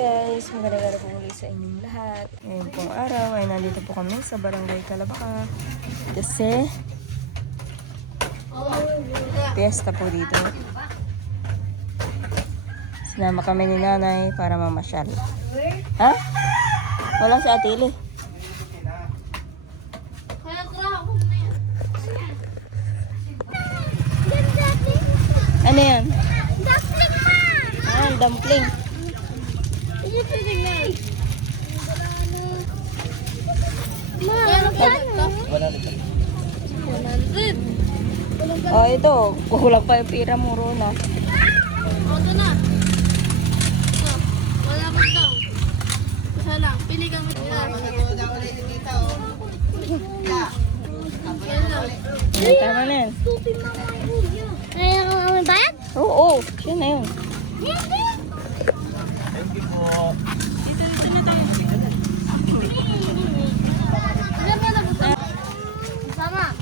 guys, magandang araw po muli sa inyong lahat. Ngayon pong araw ay nandito po kami sa Barangay Calabaka kasi fiesta po dito. Sinama kami ni nanay para mamasyal. Ha? Wala si Atili. Ano yan? Dumpling, ma! Ah, dumpling. Oh, ito. Kulang pa yung pira mo, Rona. Ito na. Ito. Wala pa daw. Isa lang. Pili kami. Tama na yan. Kaya ka kami bayad? Oo, siya na yun. Sama.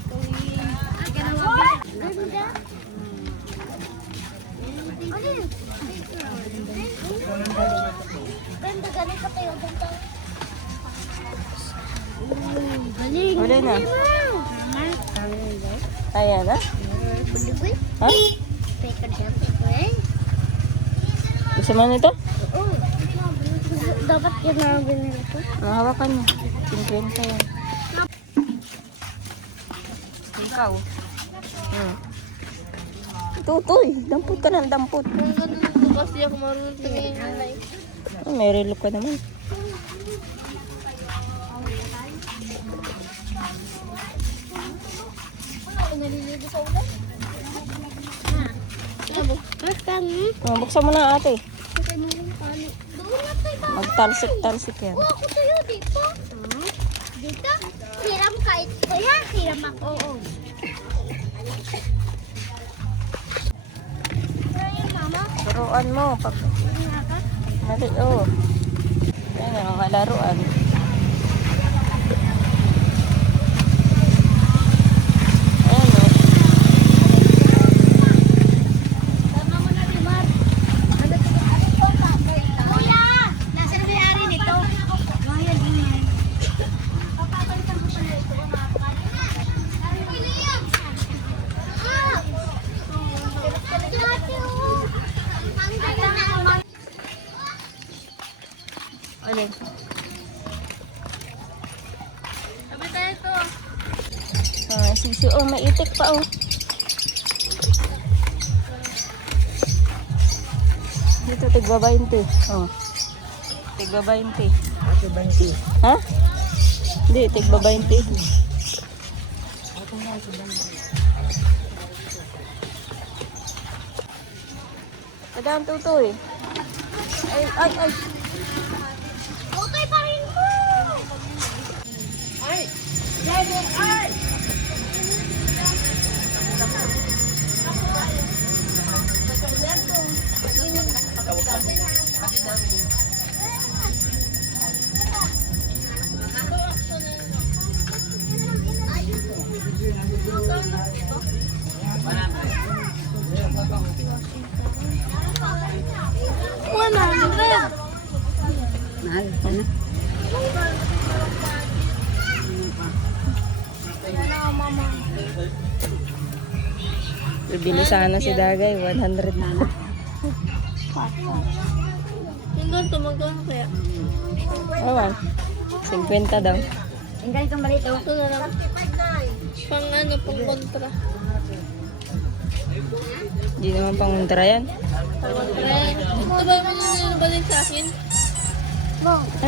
Ganda, galing ka tayo. Galing. Wala na. Ayan na. Ha? Gusto mo nito? Dapat yun na binili ko. Hawakan mo. 50 yan. Ikaw. Tutoy. Dampot ka ng dampot. Kung ganun ito kasi ako marunong tumingin yung life. Oh, may relo ka naman. Naliligo sa ulan? Buksan mo na ate. Doon na tayo ba? Magtalsik-talsik yan. Oo, ako tayo dito. Dito? Hiram kahit kaya, hiram ako. Oo. Ayun, mama. Laruan mo. Pag... Oo. Yan ang mga laruan. Alin? Sabi tayo ito. Sisi. Oh, may itik pa oh. Dito, tigba 20. Oh. Tigba 20. Ha? Hindi, tigba 20. Kadaan tutoy. Ay, ay, ay. Okay pa rin po. Ay! Ay! Ay! Bibili sana si Dagay, 100 na. Tingnan ito, magkano kaya? Oh, 50 daw. Ang galing kang balito. Ito na lang. Pang ano, pang kontra. Hindi naman panguntra yan. Pang kontra. Ito ba yung nanabalin sa akin?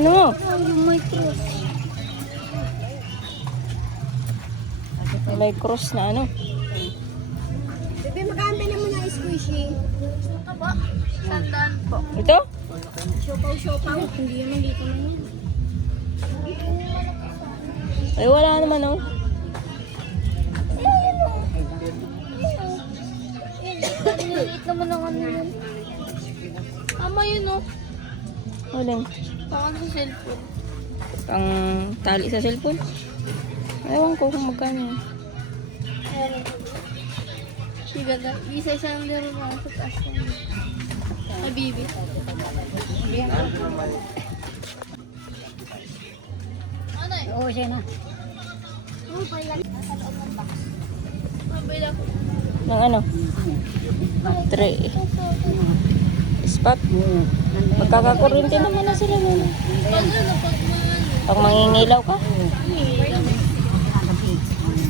Ano mo? Yung may cross. May cross na ano. Bebe, magkanta naman ng squishy. Ito ba? Sandaan po. Ito? Siopaw. Hindi naman dito na yun. Ay, wala naman oh. Liit naman ang ano yun. Tama yun oh. Huling. Pang ano sa cellphone. Pang tali sa cellphone. Ewan ko kung magkano yun. Ayan. Sige, ganda. Isa-isa ang laro mo sa taas. Ay, bibi. Ano eh? Oo, siya na. Mabila ko. Ng ano? 3 spot. Magkakakuryente naman na sila nun. Pag ano, pag mga ano, Pag mangingilaw ka,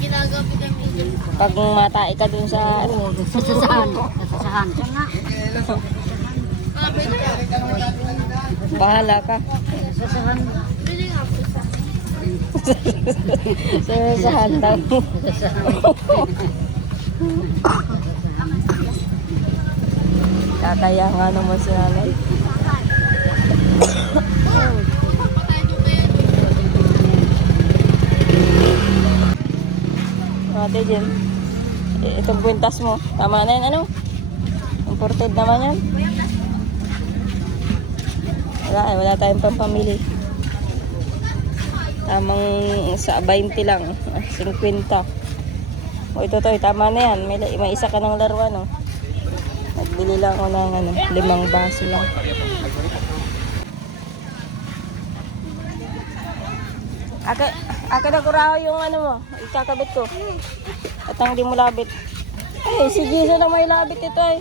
ginagabi kami dyan. pag matay ka dun sa ano, Sasasahan. Sasasahan. Siya nga. Kapit ka. bahala ka. Sasasahan. Bili nga po sa akin. Sa hantaw. Sasasahan. Kakaya nga naman si nanay. Patay doon kayo. Ate Jen, itong kwintas mo. Tama na yan, ano? Imported naman yan. Wala tayong pampamili. Tamang sa 20 lang. 50. O ito to, tama na yan. May isa ka ng laruan, no? Nagbili lang ako ng ano, 5 baso lang. Akin na kuraho yung ano mo, ikakabit ko. At ang di mo labit. Ay, si Jason na may labit ito ay.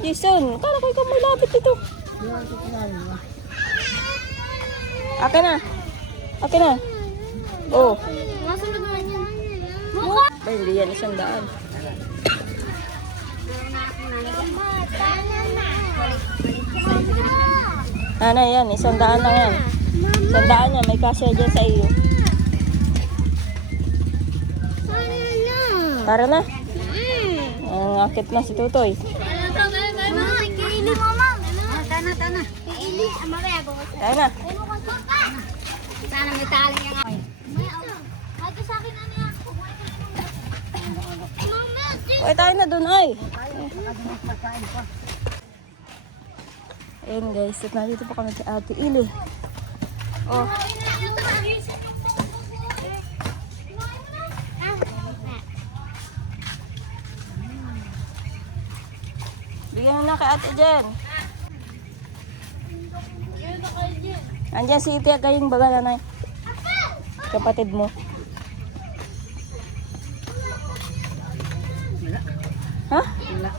Jason, kala ko ikaw may labit ito. Akin na. Akin na. Oh. Masunod naman yan. Mukha! Ay, hindi yan 100. Ano yan, 100 lang yan. 100 yan, may kasya dyan sa iyo. Tara na. Ang akit na si Tutoy. Kiili mo, ma'am. Tana, tana. Kiili. Mamaya ako. Tara na. Sana may taling yung ay. Ate sa akin ano yan? Mama, Uy, tayo na dun ay. Ayun guys, at nandito pa kami kay Ate Ili. Oh, bigyan na kay Ate Jen. Andiyan si Ite kayong baga nanay. Kapatid mo. Ha? Wala.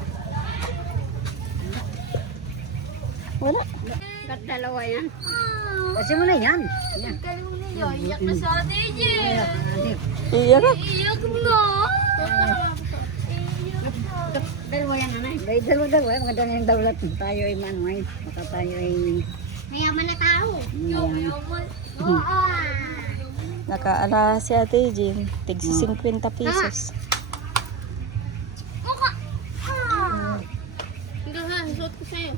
Wala. Kat dalawa yan. Kasi mo na yan. Yan. iyak na sa ate, Jen. Iyak ka. Iyak na. Dalawa yan, anay. Dahil dalawa. Maganda yung daulat. Tayo ay manuay. Baka tayo ay Mayaman na tao. mayaman. Oo. Nakaala si Ate Jen. Tigsi 50 pesos. Mukha. Hanggang ha, suot ko sa'yo.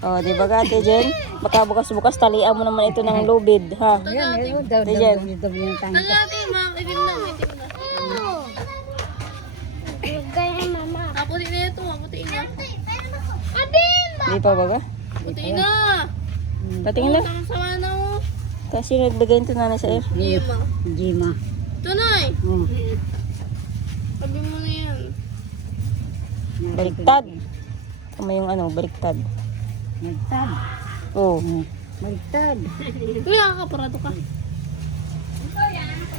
Oh, di ba ka, Ate Jen? Baka bukas-bukas talian mo naman ito ng lubid, ha? Ayan, ayun. Ayan. Daw yung tangka. Tagatin, ma'am. Itim na, itim na. Gaya, mama. Putiin na ito, putiin na. Abim! Di pa ba ka? Putiin na. Patingin na. Sama-sama na, oh. Kasi nagbigay ito nanay sa air. Lima. Jima. Tunay. Oh. Sabi mo na yan. Baliktad. Tama yung ano, baliktad. Magtad. Oh. Magtad. Kuya, kakaparado ka.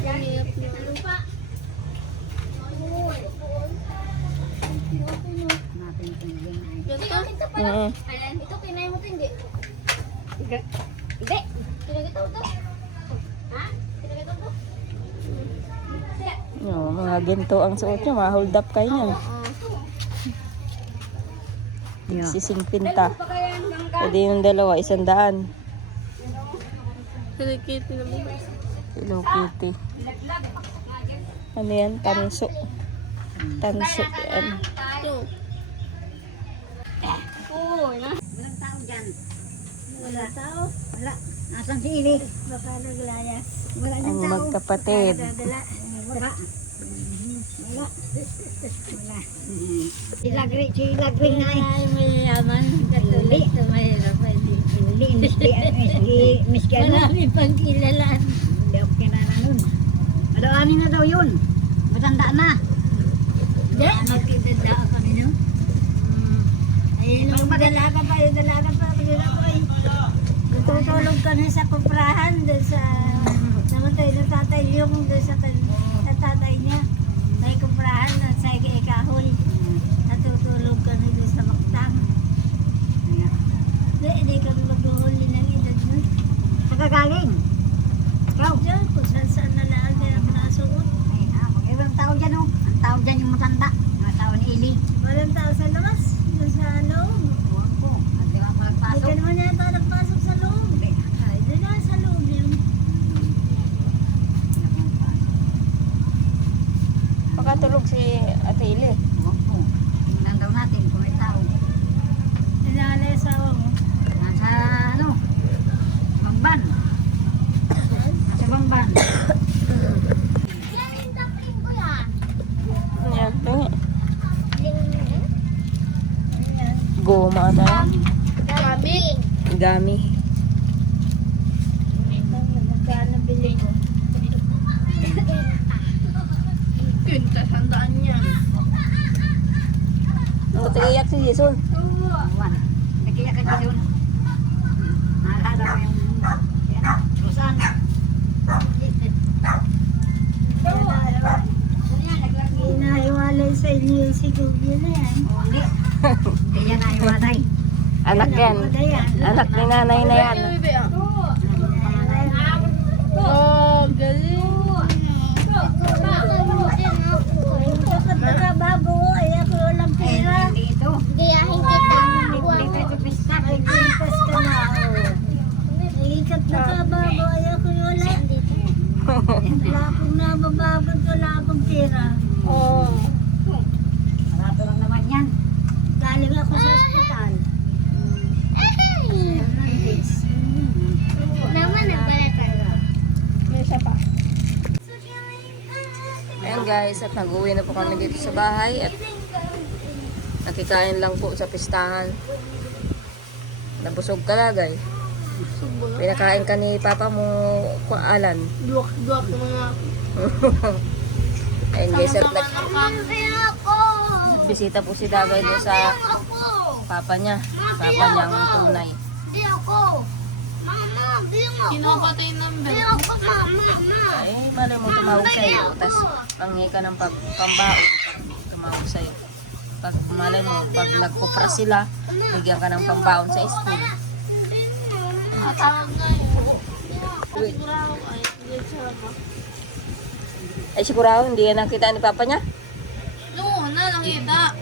Yan. Lupa. Natin itong yan ay. Ganito. Ito, kinaya mo ito, hindi. Hindi. Kinagitaw ito. Ha? Kinagitaw ito? No, mga ginto ang suot nyo. Ma-hold up kayo niyan. Yeah. Si 50. Pwede yung dalawa, 100. Kilikiti na mo. Hello Kitty. Ano yan? Tanso. Tanso. Ano? Ito. Walang tao dyan. Wala tao. Wala. Nasaan si Ili? Baka naglayas. Wala Ang dyan tao. magkapatid. Dadala. Wala. Wala. Wala. Si Lagri nga eh. May yaman. Katulad sa mahirap. Hindi. Miski ano. Marami pang kilalaan. Hindi ako kinala nun. Madaanin na daw yun. Matanda na. Hindi. Magkitanda ka nyo. Ayun ang dalaga pa. Yung dalaga pa. Pagkila ko ay. Natutulog kami sa kuprahan doon sa namatay na tatay yung doon sa tatay niya. May kuprahan na sa kahoy. Natutulog kami doon sa maktang. Hindi kami maghuhuli ng edad mo. Saka galing? Ikaw? Diyan, kung saan na lang din ako nasuot. Ay, ibang tao dyan oh. Ang tao dyan yung matanda. Mga tao ni Ili. Walang tao sa labas. Doon sa loob. Huwag po. At di ba ako nagpasok? Hindi ka naman yata nagpasok sa loob. Ay, doon na sa loob yun. Makatulog si Ate Ili. Huwag po. Tingnan daw natin kung may tao. Ilalay sa nasa ano? Bangban. Nasa Bangban. Yan yung tapin ko yan. Yan, tungi. Goma ata. Gabi. Gami. Magkano bili mo? Quinta, sandaan yan. Ang iyak si Jason. Buwan. Nagiyak ka dito. Naalala ko yung Rosan. Inahiwalay sa inyo yung sigubyo na yan. Hindi. Hindi yan nahiwalay. Anak yan. Anak ni nanay na yan. Oh, galing. Bago ay ako walang pera. Hindi ito. Gayahin kita. Hindi ka ito pista. Ay, pintas ka na. Ikat na ka bago ay ako wala. Wala akong nababagod. Wala akong pera. Oh. Barato lang naman yan. Galing ako sa ospital. Naman nagbalatan. May isa pa. Ayan guys, at nag-uwi na po kami dito sa bahay at nakikain lang po sa pistahan. Nabusog ka lagay. Pinakain ka ni Papa mo Alan. Duwak-duwak ng mga Ayan guys, at Hindi ako. bisita po si Dagay doon sa Papa niya. Papa niyang tunay. Hindi ako. Mama, hindi ako. Kinapatay ng bell. Hindi ako, mama. Ay, malay mo tumawag sa'yo. Tapos panghi ka ng pambaon. Tumawag sa'yo. Pag malay mo, pag nagpupra sila, bigyan ka ng pambaon sa school. Tawag nga eh. Sigurado ay hindi sama. Ay sigurado, hindi yan nakita ni Papa niya. Noon na nakita.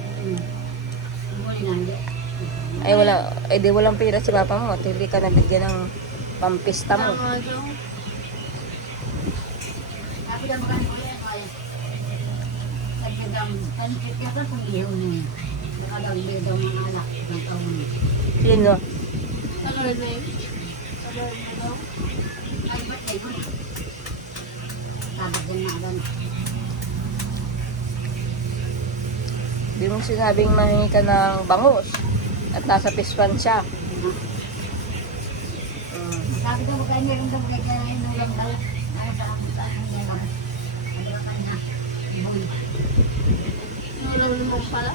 Ay wala, ay di walang pera si Papa mo. At hindi ka nabigyan ng pampista mo. Tama daw. Sino? Tagal na eh. Tagal na daw. Di mo sinabing mahingi ka ng bangus. At nasa pispan siya. Sabi ko magkano meron daw kaya kaya yung ulam daw. Ay, sa akin yung ulam. Ano ba kanya? Nulaw naman pala.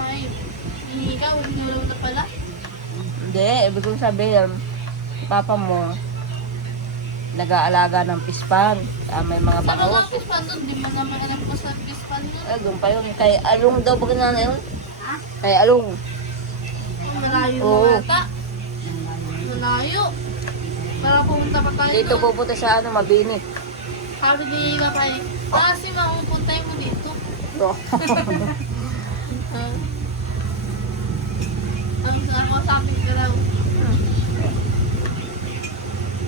Ay, hindi ka, nulaw na pala. Hindi, ibig kong sabihin, Papa mo, nag-aalaga ng pispan. May mga Sa mga bangus. pispan doon, di mo naman alam ko sa pispan doon. Ay, pa yun. Kay Along daw ba na yun? Kay Along. Malayo Oo. na ata. Malayo. Para pumunta pa tayo Dito doon. pupunta sa Mabini. Sabi ni Papay, kasi mapupunta mo dito. So, Ang nakakasapin ka raw.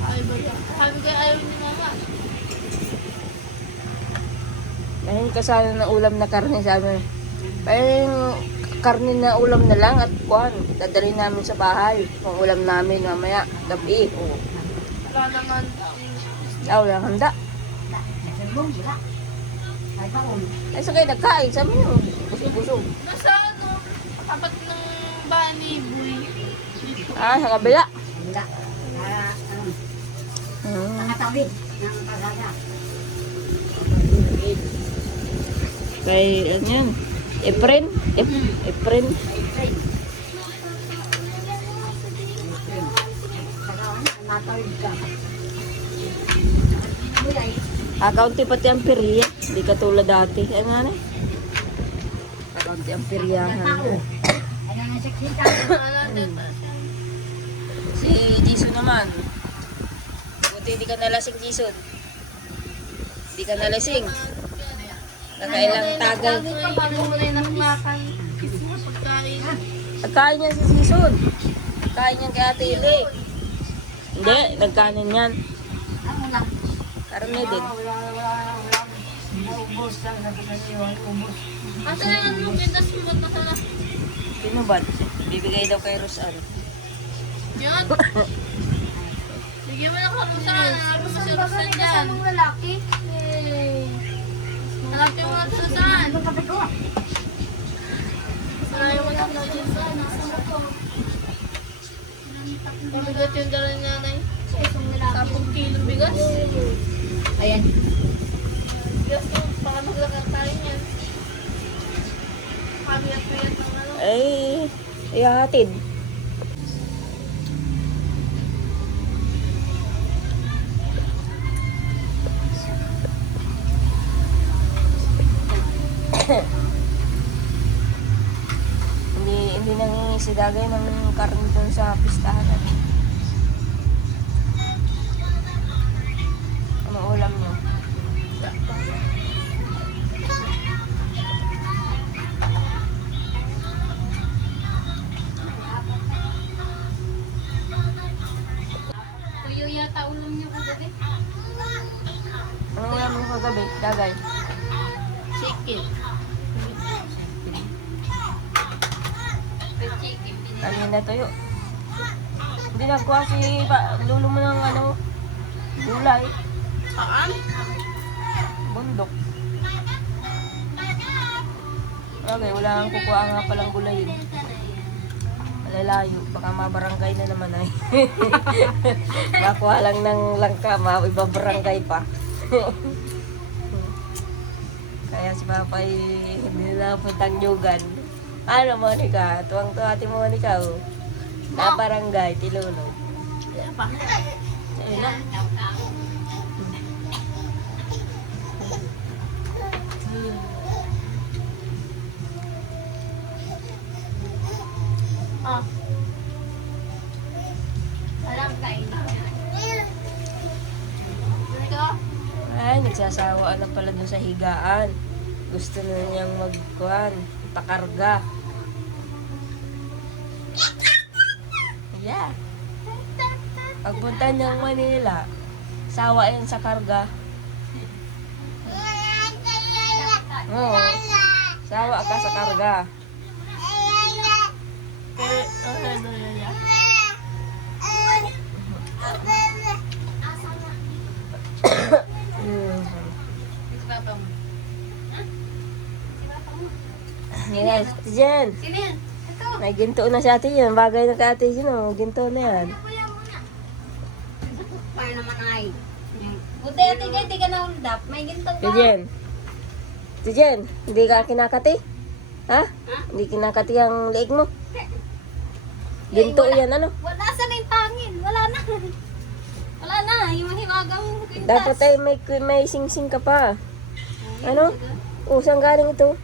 Sabi ko, ayaw ni Mama. dahil kasana ng ulam na karne sa amin. Parang karne na ulam na lang at kuhan. Dadalhin namin sa bahay. Ang ulam namin mamaya, gabi. Oo. Wala naman. Wala handa. Ay, sa kayo nagkain. Sabi nyo, busog-busog. Nasa ano, tapat ng bahay ni Boy. Dito. Ah, sa kabila. Wala. Hmm. Nakatawid ng pagkada. Kay, ano yan? Efren? Efren? Saka Tatawid ka. Gulay. Kakaunti pati ang pirya. Hindi katulad dati. Ano nga na? Kakaunti ang piryahan. Ano na siksika? Si Jason naman. Buti hindi ka nalasing, Jason. Hindi ka nalasing. Nakailang tagay. Bago mo na yung nakmakan. Pagkain. Nagkain niyan si Jason. Nagkain niyan kay Ate Ili. Hindi, nagkanin yan. Ano lang? Karne din. Naubos lang. Sabi kasi yung ubos. Asa na lang yung pintas mo ba't masala? Pinubad. Bibigay daw kay Rosan. Yan. Sige mo na karusan. Alam mo sa si Rosan dyan. Lalaki. Hanapin mo na si Rosan. Ano kape ko? Ayaw mo na si Rosan. Mabigat yung dala ni nanay. 10 kilong bigas. Ayan. Bigas yung baka maglakad tayo niyan. Pamiyat-piyat ng ano. Ay, ihahatid. hindi nangingi dagay ng karne doon sa pistahan. Ano ulam niyo? Tuyo yata ulam niyo kagabi. Ano ulam niyo kagabi? Dagay? Chicken. Chicken. Kanina tuyo. Hindi nagkuha si lulo mo ng ano, gulay. Saan? Bundok. Okay, wala kang kukuha nga palang gulay yun. Malalayo, baka mabarangay na naman ay. Makuha lang ng langka, ibabarangay pa. Kaya si Papa ay hindi na puntang Yugan. Ano, Monica? Tuwang-tuwa ati Monica, oh. Na barangay, Tilulo. Pa. Ayun na. Ah. Alam kain. Ito. Ay, nagsasawa na pala dun sa higaan. Gusto na niyang magkuhan, pakarga. Yeah. Pagpunta niyang Manila, sawa yan sa karga. Oo. Sawa ka sa karga. Yan, Jen. Sino yan? Ito. May ginto na si ate yan. Bagay na kay ate Jen, oh. Ginto na yan. Kuya muna. Para naman ay. Buti ate ka, hindi ka na-hold up. May gintong Si Jen. Si Jen, hindi ka kinakati? Ha? Hindi kinakati ang leeg mo? Ginto yan, ano? Wala sa na yung pangin. Wala na. Wala na. Yung hiwagang kwintas. Dapat ay may sing-sing ka pa. Ano? Oh, saan galing ito?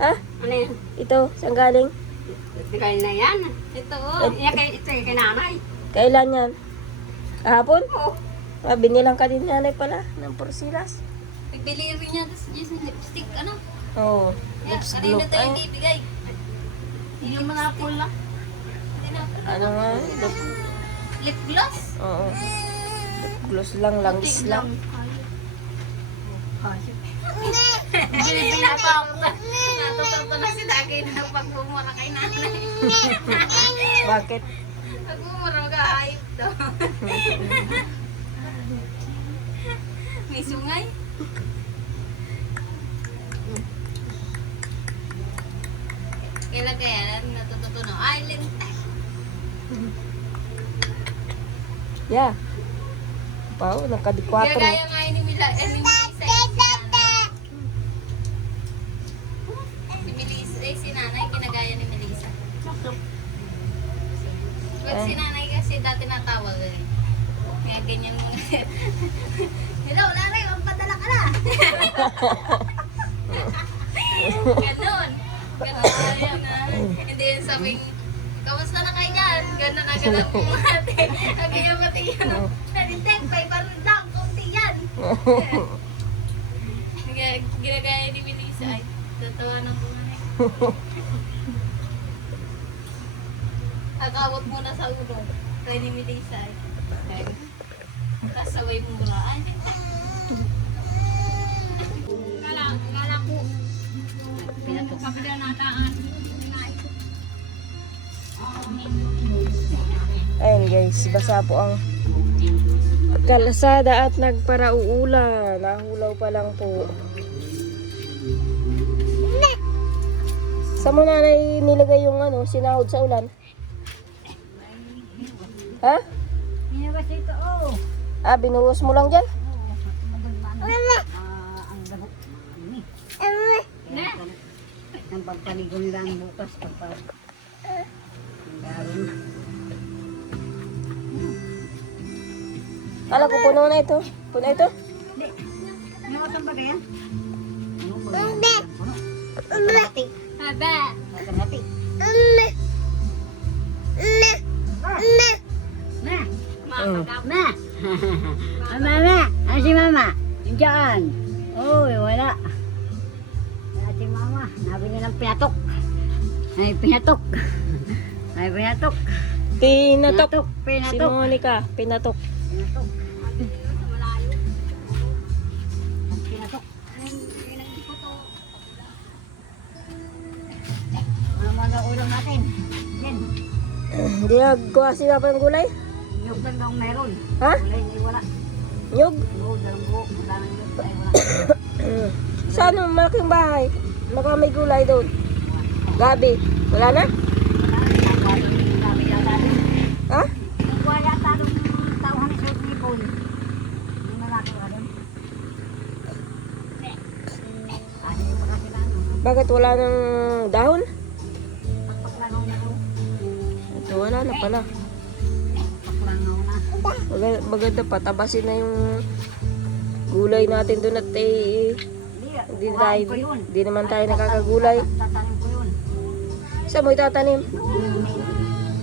Ha? Ano yan? Ito, saan galing? Bigay na yan. Ito oh. Ito yung kinanay. Kailan yan? Kahapon? Oo. Ah, binilang ka din nanay pala ng porsilas. Nagbili rin niya. Tapos Jason lipstick. Ano? Oo. Yeah, Lips kanina glow. tayo Ay, hindi bigay. Hindi mo na pula. ano nga? Lip gloss? Oo. Lip gloss lang, langis lang. Binibili pa ako. Natututo na si Dagay na pagmumura kay nanay. Bakit? Pagmumura mag-aayip daw. May sungay. Kailan kaya natututo na? Ay, lente. Yeah. Pao, nakadi-4. Gaya nga yun ni Melissa. Si Melissa, si nanay, ginagaya ni Melissa. Pag si nanay kasi kita tinatawag eh. Kaya ganyan mo na. Hello, nanay, magpadala ka na. Ganon. Ganon na yun na. Hindi yun sabing, kamusta na kayo dyan? Ganon na ganon po ate. Ang ganyan pati yun. Narintek, may parang lang, kunti yan. Ginagaya ni Melissa ay, tatawa ng bunga. Agawag muna sa ulo. Kaya ni Melissa ay. Kasaway mo mura. Ay, kala ko. Kapila nataan. Ayun guys, basa po ang kalsada at nagparauulan. Nahulaw pa lang po. Sa mo nanay nilagay yung sinahod sa ulan? Ha? Hiniwas ito, oh. Ah, binuhos mo lang dyan? Ang gabok. Ang pagpaligo nila ang bukas. Ang gawin. Alam ko, puno na ito. Puno ito? Hindi. Hiniwasan ba kaya? Ano ba? Puno. Kalahati. Haba. Kalahati. Ma! Ma! Mama! Ano si mama? Diyan. Uy, wala. Wala si mama. Nabili ng pinatok. Ay, pinatok. Ay, pinatok. Pinatok. Si Pinatok. Monica, pinatok. Pinatok. Pinatok. Mama na ulam natin. Yan. Hindi nagkuha si Papa ng gulay? Nyug lang daw meron. Ha? Wala, hindi wala. Nyug? Nyug, dalang buhok. Wala nang nyug. Ay, wala. Saan ang malaking bahay? Baka may gulay doon. Gabi. Wala na? Ha? Kuha yata nung tauhan ni Sir Nipon. Yung malaki ka doon. Ano yung mga sila, no? Bakit wala ng dahon? Paklangaw na daw. Ito wala na pala. Paklangaw na. Maganda pa. Tabasin na yung gulay natin doon at Kuhain ko yun. di naman tayo nakakagulay. Tatanim ko yun. Saan mo itatanim?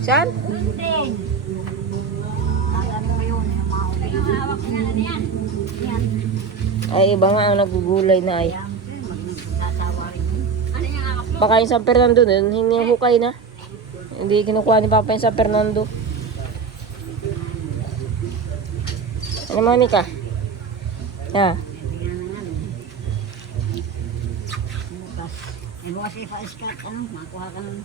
Saan? Din. Tatanim ko yun. Yung mga ulit. Yung hawak na na yan. Yan. Ay, iba nga ang nagugulay na ay. Yan. Magsasawa rin yun. Ano yung hawak mo? Baka yung San Fernando doon, hindi hukay na. Hindi kinukuha ni Papa yung San Fernando. Ano Monica? Ha? Bigyan na nga. Bukas. Bukas ipa-iskat. Ano? Makuha ka ng